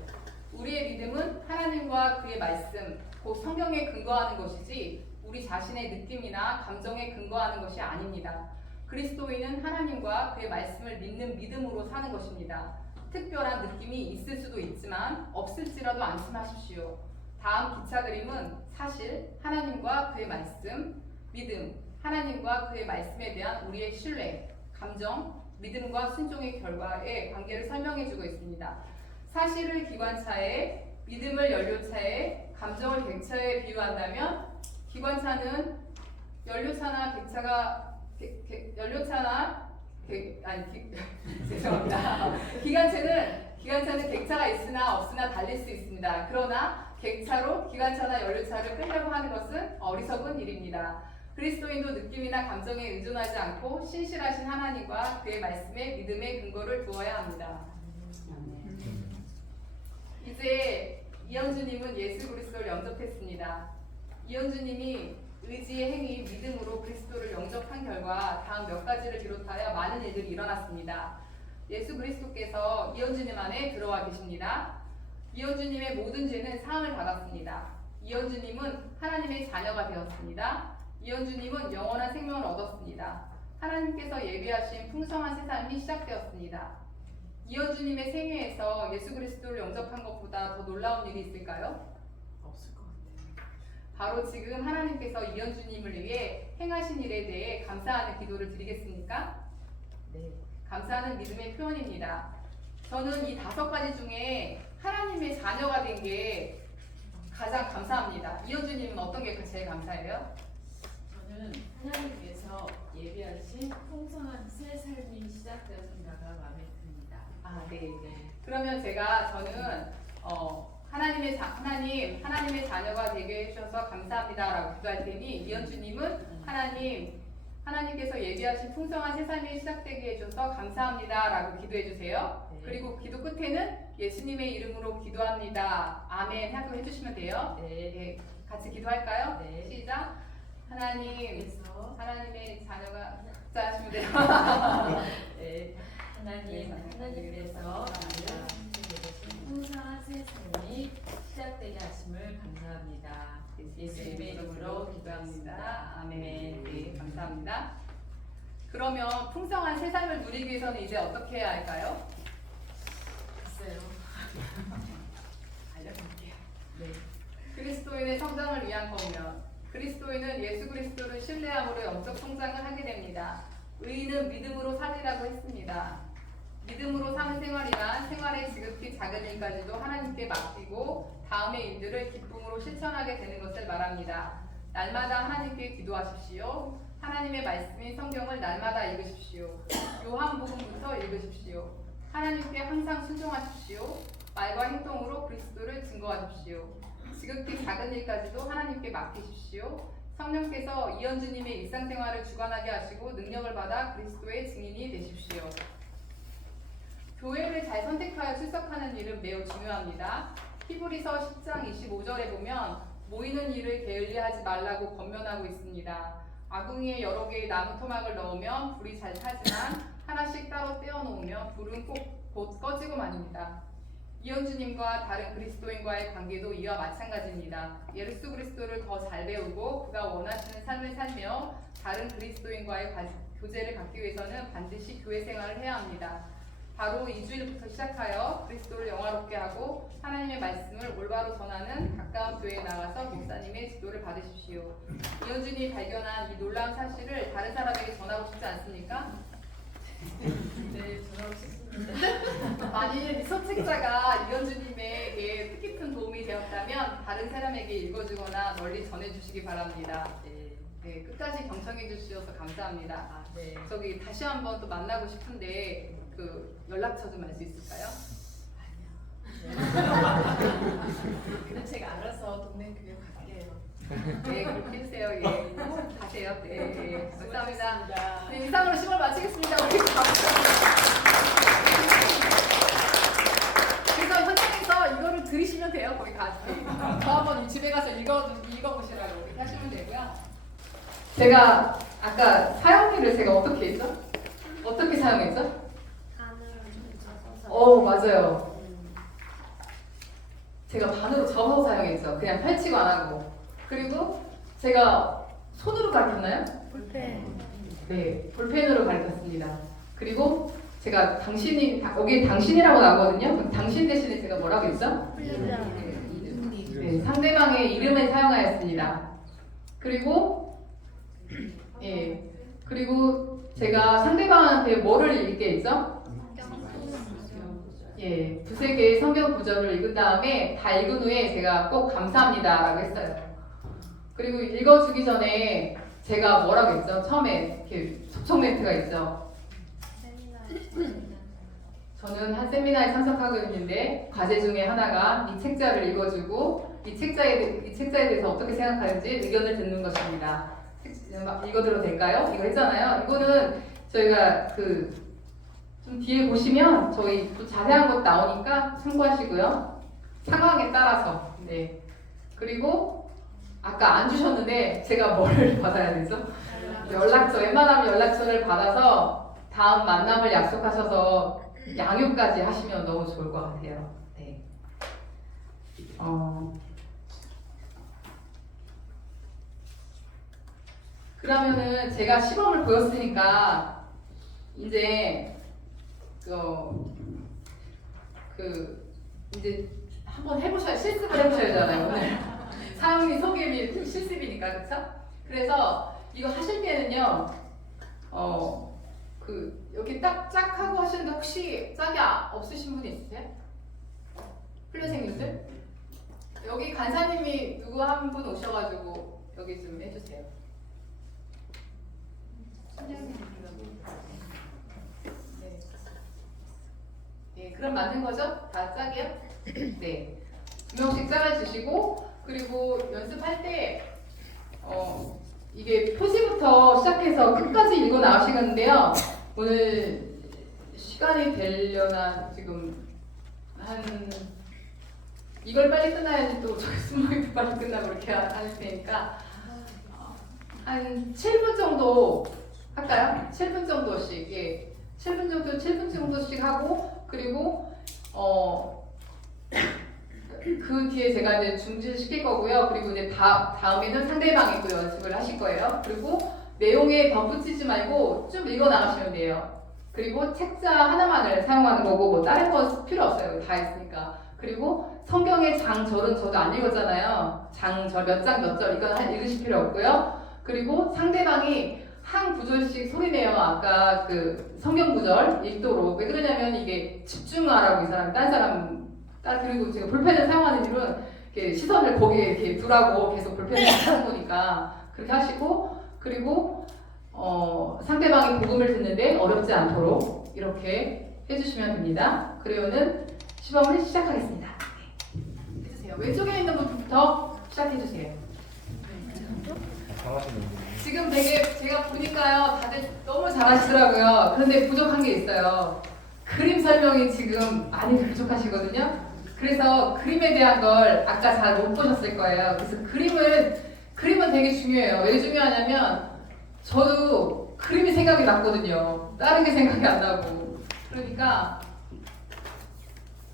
우리의 믿음은 하나님과 그의 말씀, 곧 성경에 근거하는 것이지 우리 자신의 느낌이나 감정에 근거하는 것이 아닙니다. 그리스도인은 하나님과 그의 말씀을 믿는 믿음으로 사는 것입니다. 특별한 느낌이 있을 수도 있지만 없을지라도 안심하십시오. 다음 기차 그림은 사실, 하나님과 그의 말씀, 믿음, 하나님과 그의 말씀에 대한 우리의 신뢰, 감정, 믿음과 순종의 결과의 관계를 설명해주고 있습니다. 사실을 기관차에, 믿음을 연료차에, 감정을 객차에 비유한다면 기관차는 연료차나 객차가 죄송합니다. 기관차는 객차가 있으나 없으나 달릴 수 있습니다. 그러나 객차로 기관차나 연료차를 끌려고 하는 것은 어리석은 일입니다. 그리스도인도 느낌이나 감정에 의존하지 않고 신실하신 하나님과 그의 말씀에 믿음의 근거를 두어야 합니다. 이제 이현주님은 예수 그리스도를 영접했습니다. 이현주님이 의지의 행위, 믿음으로 그리스도를 영접한 결과 다음 몇 가지를 비롯하여 많은 일들이 일어났습니다. 예수 그리스도께서 이현주님 안에 들어와 계십니다. 이현주님의 모든 죄는 사함을 받았습니다. 이현주님은 하나님의 자녀가 되었습니다. 이현주님은 영원한 생명을 얻었습니다. 하나님께서 예비하신 풍성한 새 삶이 시작되었습니다. 이현주님의 생애에서 예수 그리스도를 영접한 것보다 더 놀라운 일이 있을까요? 없을 것 같아요. 바로 지금 하나님께서 이현주님을 위해 행하신 일에 대해 감사하는 기도를 드리겠습니까? 네. 감사하는 믿음의 표현입니다. 저는 이 5가지 중에 하나님의 자녀가 된 게 가장 감사합니다. 이현주님은 어떤 게 제일 감사해요? 저는 하나님께서 예비하신 풍성한 새 삶이 시작되었습니다가 마음에 듭니다. 아, 네. 그러면 저는 하나님의 자녀가 되게 해주셔서 감사합니다라고 기도할 테니 이현주님은 하나님께서 예비하신 풍성한 새 삶이 시작되게 해줘서 감사합니다라고 기도해 주세요. 네. 그리고 기도 끝에는 예수님의 이름으로 기도합니다. 아멘 하고 해주시면 돼요. 네. 네. 같이 기도할까요? 네. 시작. 하나님의 자녀가 자하시면 돼요. 네, 하나님께서 풍성한 새 삶이 시작되게 하심을 감사합니다. 예수님의 이름으로 기도합니다. 아멘. 네, 감사합니다. 그러면 풍성한 새 삶을 누리기 위해서는 이제 어떻게 해야 할까요? 글쎄요. 알려드릴게요. 네. 그리스도인의 성장을 위한 거면 그리스도인은 예수 그리스도를 신뢰함으로 영적 성장을 하게 됩니다. 의인은 믿음으로 살리라고 했습니다. 믿음으로 사는 생활이란 생활의 지극히 작은 일까지도 하나님께 맡기고 다음의 일들을 기쁨으로 실천하게 되는 것을 말합니다. 날마다 하나님께 기도하십시오. 하나님의 말씀인 성경을 날마다 읽으십시오. 요한복음부터 읽으십시오. 하나님께 항상 순종하십시오. 말과 행동으로 그리스도를 증거하십시오. 지극히 작은 일까지도 하나님께 맡기십시오. 성령께서 이현주님의 일상생활을 주관하게 하시고 능력을 받아 그리스도의 증인이 되십시오. 교회를 잘 선택하여 출석하는 일은 매우 중요합니다. 히브리서 10장 25절에 보면 모이는 일을 게을리하지 말라고 권면하고 있습니다. 아궁이에 여러 개의 나무 토막을 넣으면 불이 잘 타지만 하나씩 따로 떼어놓으면 불은 곧 꺼지고 말입니다. 이현주님과 다른 그리스도인과의 관계도 이와 마찬가지입니다. 예수 그리스도를 더 잘 배우고 그가 원하시는 삶을 살며 다른 그리스도인과의 교제를 갖기 위해서는 반드시 교회 생활을 해야 합니다. 바로 2주일부터 시작하여 그리스도를 영화롭게 하고 하나님의 말씀을 올바로 전하는 가까운 교회에 나가서 목사님의 지도를 받으십시오. 이현준이 발견한 이 놀라운 사실을 다른 사람에게 전하고 싶지 않습니까? 네, 전하고 싶습니다. 만일 소책자가 이현주님에게 뜻깊은 도움이 되었다면 다른 사람에게 읽어주거나 널리 전해주시기 바랍니다. 네, 끝까지 경청해 주셔서 감사합니다. 아, 네. 저기 다시 한번 또 만나고 싶은데 그 연락처 좀 알 수 있을까요? 근데 제가 알아서 동네 교회 갈게요. 네, 그렇게 해주세요. 예, 가세요. 네, 예, 감사합니다. 수고하셨습니다. 네, 이상으로 10월 마치겠습니다. 우리 그래서 현장에서 이거를 들으시면 돼요. 거기 가서 저 한번 집에 가서 읽어보시라고 이렇게 하시면 되고요. 제가 아까 사용일을 제가 어떻게 했죠? 어떻게 사용했죠? 맞아요. 제가 반으로 접어서 사용했죠. 그냥 펼치고 안 하고. 그리고 제가 손으로 가르쳤나요? 볼펜. 네, 볼펜으로 가르쳤습니다. 그리고 제가 여기 당신이라고 나오거든요. 그럼 당신 대신에 제가 뭐라고 했죠? 네, 상대방의 이름을 사용하였습니다. 그리고 제가 상대방한테 뭐를 읽게 했죠? 두세 개의 성경 구절을 읽은 다음에 다 읽은 후에 제가 꼭 감사합니다 라고 했어요. 그리고 읽어주기 전에 제가 뭐라고 했죠? 처음에 이렇게 접촉 멘트가 있죠. 저는 한 세미나에 참석하고 있는데 과제 중에 하나가 이 책자를 읽어주고 이 책자에 대해서 어떻게 생각하는지 의견을 듣는 것입니다. 읽어드려도 될까요? 이거 했잖아요. 이거는 저희가 좀 뒤에 보시면 저희 또 자세한 것 나오니까 참고하시고요. 상황에 따라서. 네. 그리고 아까 안 주셨는데 제가 뭘 받아야 되죠? 연락처, 웬만하면 연락처를 받아서 다음 만남을 약속하셔서 양육까지 하시면 너무 좋을 것 같아요. 네. 그러면은 제가 시범을 보였으니까 이제 이제 한번 해보셔야 실습을 해보셔야 되잖아요. 오늘 사용리 소개비 실습이니까 그렇죠? 그래서 이거 하실 때는요, 여기 딱 하고 하시는데 혹시 짝이 없으신 분이 있으세요? 플레생님들? 여기 간사님이 누구 한 분 오셔가지고 여기 좀 해주세요. 네, 그럼 맞는 거죠? 다 짝이요? 네. 2명씩 짝아주시고, 그리고 연습할 때, 이게 표지부터 시작해서 끝까지 읽어 나오시는데요. 오늘 시간이 되려나 지금 이걸 빨리 끝나야지 또 저희 수목이 빨리 끝나고 이렇게 할 테니까 한 7분 정도 할까요? 7분 정도씩. 예. 7분 정도씩 하고, 그리고 그 뒤에 제가 이제 중지를 시킬 거고요. 그리고 이제 다음에는 상대방이 또 연습을 하실 거예요. 그리고 내용에 덧붙이지 말고 쭉 읽어 나가시면 돼요. 그리고 책자 하나만을 사용하는 거고 뭐 다른 거 필요 없어요. 다 있으니까. 그리고 성경의 장절은 저도 안 읽었잖아요. 장절 몇 장 몇 절 이건 읽으실 필요 없고요. 그리고 상대방이 한 구절씩 소리내요. 아까 그 성경 구절 읽도록. 왜 그러냐면 이게 집중하라고 이 사람, 딴 사람, 그리고 제가 볼펜을 사용하는 이유는 이렇게 시선을 거기에 이렇게 두라고 계속 볼펜을 하는 거니까 그렇게 하시고, 그리고 상대방이 복음을 듣는데 어렵지 않도록 이렇게 해주시면 됩니다. 그러면은 시범을 시작하겠습니다. 네. 해주세요. 왼쪽에 있는 분부터 시작해주세요. 지금 되게 제가 보니까요 다들 너무 잘하시더라고요. 그런데 부족한 게 있어요. 그림 설명이 지금 많이 부족하시거든요. 그래서 그림에 대한 걸 아까 잘 못 보셨을 거예요. 그래서 그림은 되게 중요해요. 왜 중요하냐면 저도 그림이 생각이 났거든요. 다른 게 생각이 안 나고. 그러니까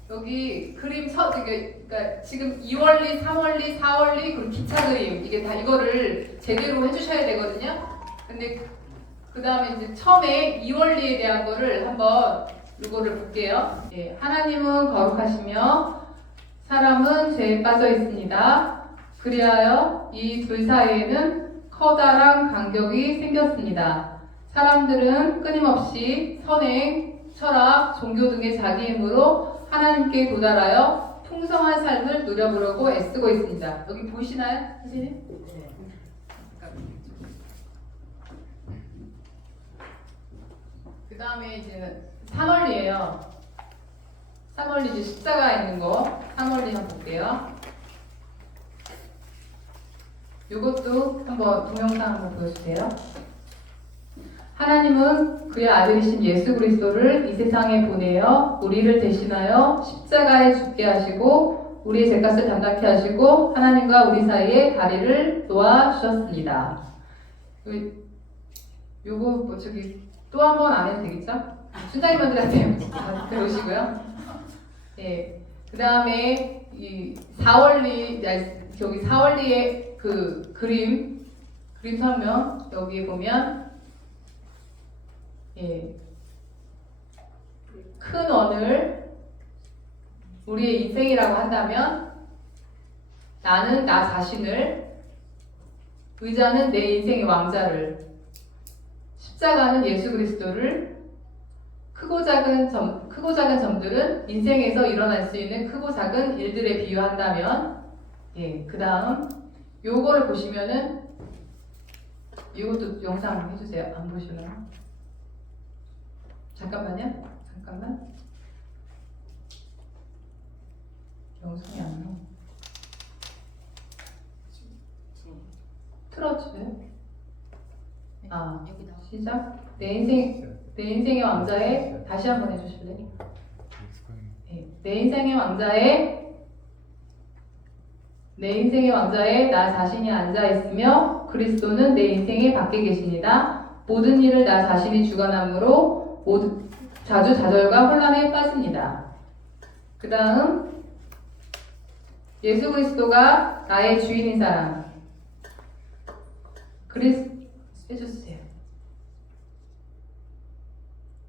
여기 그림 그러니까 지금 2월리, 3월리, 4월리 그리고 기차 그림 이게 다 이거를 제대로 해주셔야 되거든요. 근데 그 다음에 이제 처음에 2월리에 대한 거를 한번 이거를 볼게요. 예, 하나님은 거룩하시며 사람은 죄에 빠져 있습니다. 그리하여 이 둘 사이에는 커다란 간격이 생겼습니다. 사람들은 끊임없이 선행, 철학, 종교 등의 자기 힘으로 하나님께 도달하여 풍성한 삶을 누려보려고 애쓰고 있습니다. 여기 보이시나요, 선생님? 네. 그 다음에 이제는 3월리예요. 3월리 이제 십자가 있는 거 3월리 한번 볼게요. 이것도 한번 동영상 한번 보여주세요. 하나님은 그의 아들이신 예수 그리스도를 이 세상에 보내어 우리를 대신하여 십자가에 죽게 하시고 우리의 죄값을 담당케 하시고 하나님과 우리 사이에 다리를 놓아 주셨습니다. 요거 뭐 저기 또 한 번 안 해도 되겠죠? 순장님들한테 배우시고요. 예. 그 다음에 이 4월리 여기 4월리의 그 그림 설명 여기에 보면 예. 큰 원을 우리의 인생이라고 한다면 나는 나 자신을, 의자는 내 인생의 왕자를, 십자가는 예수 그리스도를, 크고 작은 점들은 인생에서 일어날 수 있는 크고 작은 일들에 비유한다면, 예, 그 다음 요거를 보시면은 이것도 영상 해주세요. 안 보시나요? 잠깐만요. 잠깐만. 영상이 안 나와. 틀어주세요. 아, 시작. 내 인생의 왕자에 다시 한번 해주실래요? 네. 내 인생의 왕자에 나 자신이 앉아 있으며 그리스도는 내 인생의 밖에 계십니다. 모든 일을 나 자신이 주관함으로 자주 좌절과 혼란에 빠집니다. 그 다음 예수 그리스도가 나의 주인인 사람. 해주세요.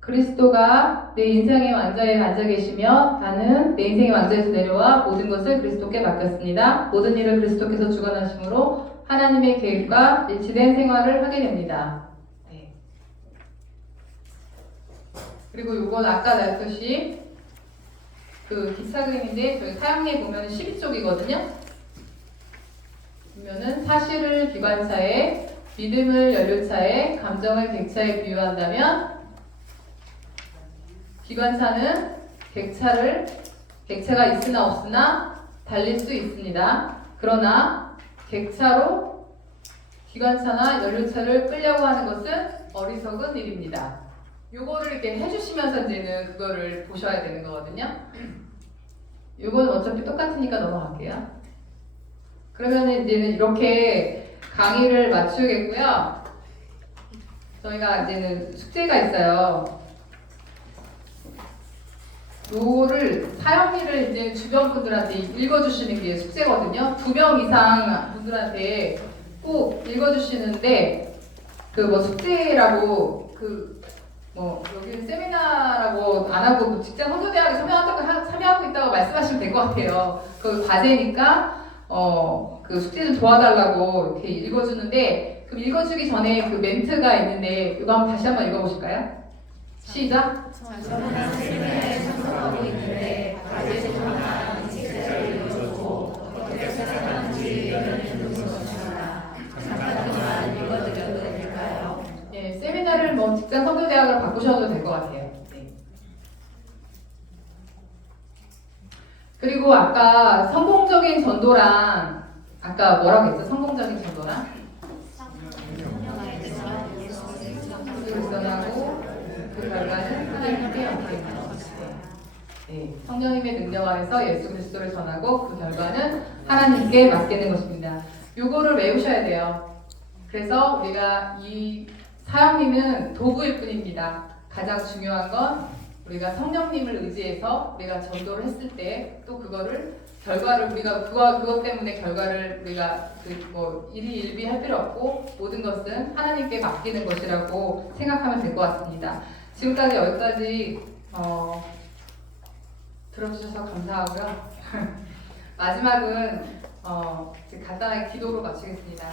그리스도가 내 인생의 왕자에 앉아 계시며 나는 내 인생의 왕자에서 내려와 모든 것을 그리스도께 맡겼습니다. 모든 일을 그리스도께서 주관하심으로 하나님의 계획과 일치된 생활을 하게 됩니다. 네. 그리고 이건 아까 놨듯이 그 기차 그림인데 저희 사형리에 보면 12쪽이거든요. 보면은 사실을 기관차에, 믿음을 연료차에, 감정을 객차에 비유한다면 기관차는 객차가 있으나 없으나 달릴 수 있습니다. 그러나 객차로 기관차나 연료차를 끌려고 하는 것은 어리석은 일입니다. 요거를 이렇게 해주시면서 이제는 그거를 보셔야 되는 거거든요. 요건 어차피 똑같으니까 넘어갈게요. 그러면 이제는 이렇게 강의를 마치겠고요. 저희가 이제는 숙제가 있어요. 요거를 사형리를 이제 주변 분들한테 읽어주시는 게 숙제거든요. 2명 이상 분들한테 꼭 읽어주시는데 그 뭐 숙제라고 그 뭐 여기는 세미나라고 안 하고 뭐 직장 선교대학에 참여하고 있다고 말씀하시면 될 것 같아요. 그 과제니까 그 숙제 좀 도와달라고 이렇게 읽어주는데 그럼 읽어주기 전에 그 멘트가 있는데 이거 한번 다시 한번 읽어보실까요? 시작. 저는 세미나에 참석하고 있는데 과제 중 하나 이 책자를 읽어주고 어떻게 생각하는지 의견을 듣는 것입니다. 잠깐만 읽어드려도 될까요? 네, 세미나를 뭐 직장 선교대학으로 바꾸셔도 될 것 같아요. 네. 그리고 아까 성공적인 전도랑 아까 뭐라고 했죠? 성공적인 전도랑? 그리스도하고 그 결과는 하나님께 영광입니다. 네, 성령님의 능력 안에서 예수 그리스도를 전하고 그 결과는 하나님께 맡기는 것입니다. 요거를 외우셔야 돼요. 그래서 우리가 이 사형리는 도구일 뿐입니다. 가장 중요한 건 우리가 성령님을 의지해서 우리가 전도를 했을 때 또 그거를 결과를 우리가 그것 때문에 결과를 우리가 뭐 일희일비 할 필요 없고 모든 것은 하나님께 맡기는 것이라고 생각하면 될 것 같습니다. 지금까지 여기까지 들어주셔서 감사하고요. 마지막은 간단하게 기도로 마치겠습니다.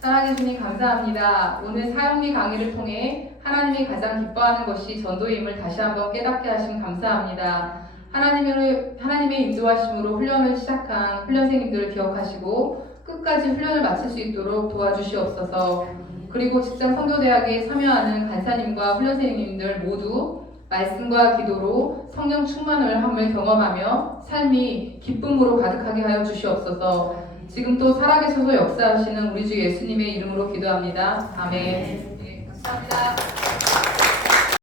사랑해 주님 감사합니다. 오늘 사형리 강의를 통해 하나님이 가장 기뻐하는 것이 전도임을 다시 한번 깨닫게 하심 감사합니다. 하나님의 인도하심으로 훈련을 시작한 훈련생님들을 기억하시고 끝까지 훈련을 마칠 수 있도록 도와주시옵소서. 그리고 직장 선교대학에 참여하는 간사님과 훈련생님들 모두 말씀과 기도로 성령 충만을 함을 경험하며 삶이 기쁨으로 가득하게 하여 주시옵소서. 지금 또 살아계셔서 역사하시는 우리 주 예수님의 이름으로 기도합니다. 아멘.